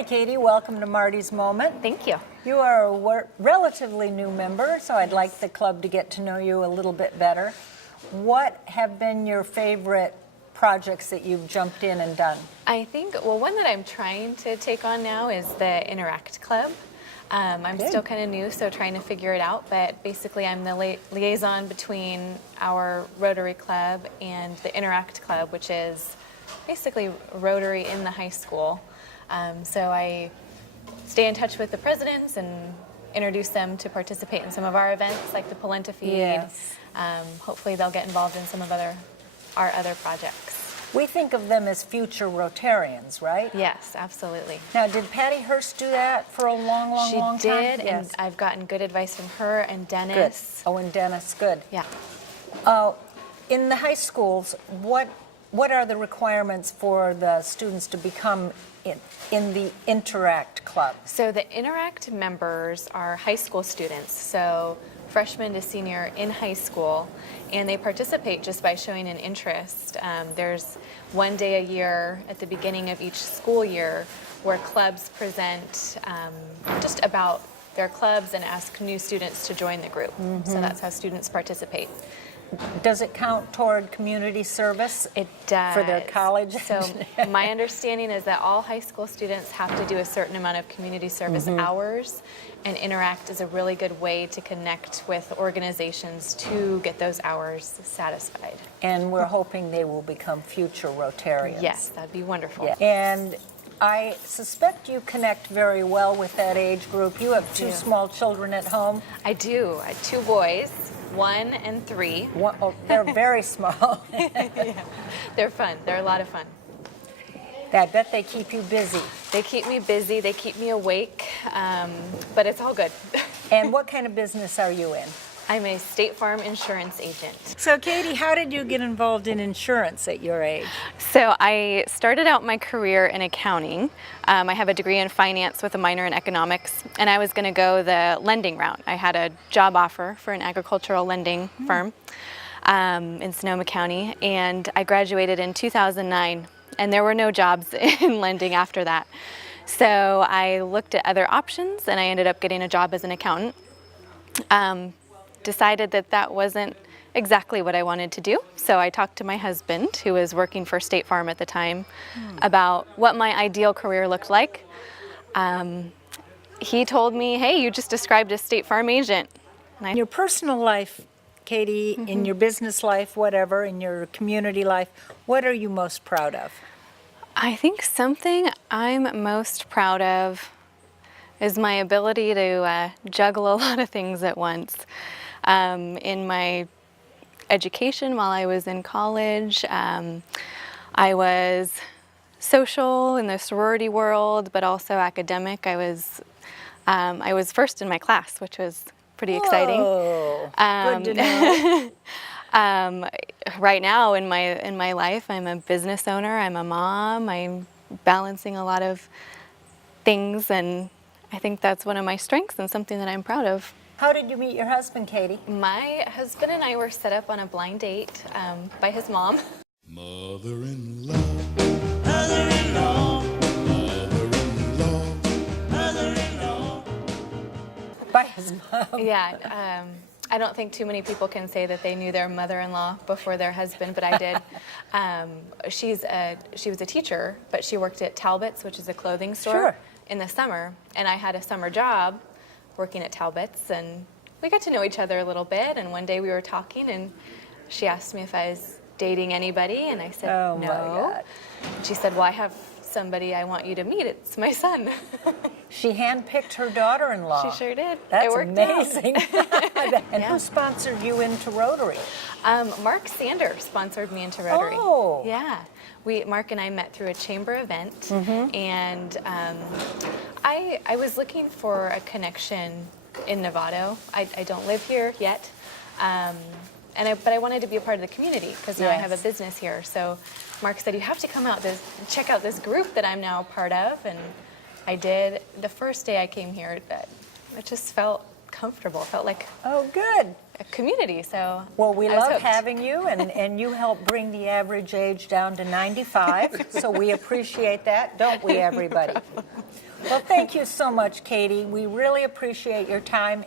Hi, Katie. Welcome to Marty's Moment. Thank you. You are a relatively new member, so I'd like the club to get to know you a little bit better. What have been your favorite projects that you've jumped in and done? I think, well, one that I'm trying to take on now is the Interact Club. I'm still kind of new, so trying to figure it out, but basically I'm the liaison between our Rotary Club and the Interact Club, which is basically Rotary in the high school. So I stay in touch with the presidents and introduce them to participate in some of our events, like the Polenta Feed. Yes. Hopefully they'll get involved in some of our other projects. We think of them as future Rotarians, right? Yes, absolutely. Now, did Patty Hurst do that for a long time? She did, Yes. and I've gotten good advice from her and Dennis. Good. Oh, and Dennis, good. Yeah. In the high schools, what are the requirements for the students to become in the Interact Club? So the Interact members are high school students, so freshman to senior in high school, and they participate just by showing an interest. There's one day a year at the beginning of each school year where clubs present just about their clubs and ask new students to join the group. So that's how students participate. Does it count toward community service? It does. For their college? So my understanding is that all high school students have to do a certain amount of community service hours, and Interact is a really good way to connect with organizations to get those hours satisfied. And we're hoping they will become future Rotarians. Yes, that'd be wonderful. Yeah. And I suspect you connect very well with that age group. You have two small children at home. I do. I have two boys, 1 and 3. They're very small. Yeah. They're fun. They're a lot of fun. I bet they keep you busy. They keep me busy. They keep me awake, but it's all good. And what kind of business are you in? I'm a State Farm insurance agent. So, Katie, how did you get involved in insurance at your age? So I started out my career in accounting. I have a degree in finance with a minor in economics, and I was going to go the lending route. I had a job offer for an agricultural lending firm in Sonoma County, and I graduated in 2009, and there were no jobs in lending after that. So I looked at other options, and I ended up getting a job as an accountant. Decided that that wasn't exactly what I wanted to do. So I talked to my husband, who was working for State Farm at the time, about what my ideal career looked like. He told me, hey, you just described a State Farm agent. In your personal life, Katie, in your business life, whatever, in your community life, what are you most proud of? I think something I'm most proud of is my ability to juggle a lot of things at once. In my education while I was in college, I was social in the sorority world, but also academic. I was first in my class, which was pretty exciting. Good to know. Right now in my life, I'm a business owner, I'm a mom, I'm balancing a lot of things, and I think that's one of my strengths and something that I'm proud of. How did you meet your husband, Katie? My husband and I were set up on a blind date by his mom. Mother-in-law, mother-in-law, mother-in-law, mother-in-law. By his mom. Yeah, I don't think too many people can say that they knew their mother-in-law before their husband, but I did. She was a teacher, but she worked at Talbot's, which is a clothing store, in the summer, and I had a summer job working at Talbot's, and we got to know each other a little bit, and one day we were talking, and she asked me if I was dating anybody, and I said no. My God. And she said, well, I have somebody I want you to meet. It's my son. She handpicked her daughter-in-law. She sure did. That's it worked amazing. And Yeah. who sponsored you into Rotary? Mark Sander sponsored me into Rotary. Oh. Yeah. Mark and I met through a chamber event, and I was looking for a connection in Novato. I don't live here yet, but I wanted to be a part of the community because now I have a business here. So Mark said, you have to come out check out this group that I'm now a part of, and I did. The first day I came here, it just felt comfortable. It felt like Oh, good. community. So Well, we I was love hooked. having you, and you help bring the average age down to 95, so we appreciate that, don't we, everybody? Well, thank you so much, Katie. We really appreciate your time.